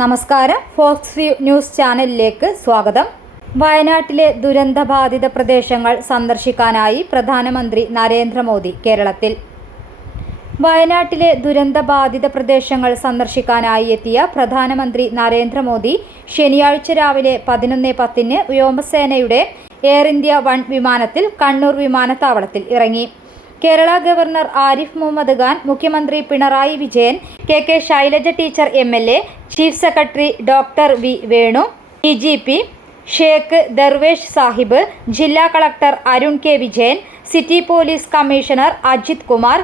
നമസ്കാരം, Fox View news ചാനലിലേക്ക് സ്വാഗതം. വയനാട്ടിലെ ദുരന്തബാധിത പ്രദേശങ്ങൾ സന്ദർശിക്കാനായി പ്രധാനമന്ത്രി നരേന്ദ്രമോദി കേരളത്തിൽ. വയനാട്ടിലെ ദുരന്തബാധിത പ്രദേശങ്ങൾ സന്ദർശിക്കാനായി എത്തിയ പ്രധാനമന്ത്രി നരേന്ദ്രമോദി ശനിയാഴ്ച രാവിലെ 11:10 വ്യോമസേനയുടെ എയർ ഇന്ത്യ 1 വിമാനത്തിൽ കണ്ണൂർ വിമാനത്താവളത്തിൽ ഇറങ്ങി. കേരള ഗവർണർ ആരിഫ് മുഹമ്മദ് ഖാൻ, മുഖ്യമന്ത്രി Pinarayi Vijayan, K Shailaja teacher MLA, chief secretary doctor V Venu, DGP Sheikh Darvesh Sahib, ജില്ലാ collector Arun K Vijayan, city police commissioner Ajith Kumar,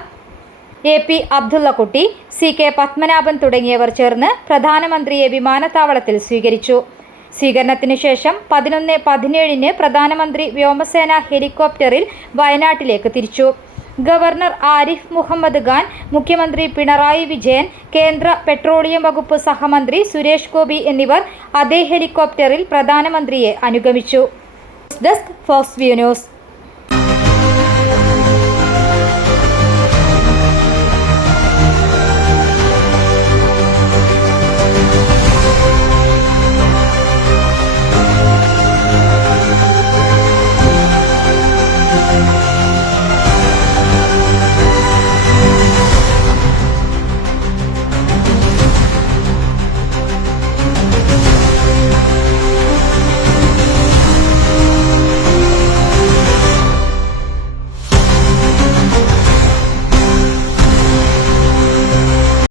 AP Abdullakutty, CK Padmanabhan തുടങ്ങിയവർ ചേർന്ന് പ്രധാനമന്ത്രിയെ വിമാനത്താവളത്തിൽ സ്വീകരിച്ചു. സ്വീകരണത്തിന് ശേഷം 11:17 പ്രധാനമന്ത്രി വ്യോമസേന ഹെലികോപ്റ്ററിൽ വയനാട്ടിലേക്ക് തിരിച്ചു. ഗവർണർ ആരിഫ് മുഹമ്മദ് ഖാൻ, മുഖ്യമന്ത്രി പിണറായി വിജയൻ, കേന്ദ്ര പെട്രോളിയം വകുപ്പ് സഹമന്ത്രി സുരേഷ് ഗോപി എന്നിവർ അതേ ഹെലികോപ്റ്ററിൽ പ്രധാനമന്ത്രിയെ അനുഗമിച്ചു. News desk, Fox View news.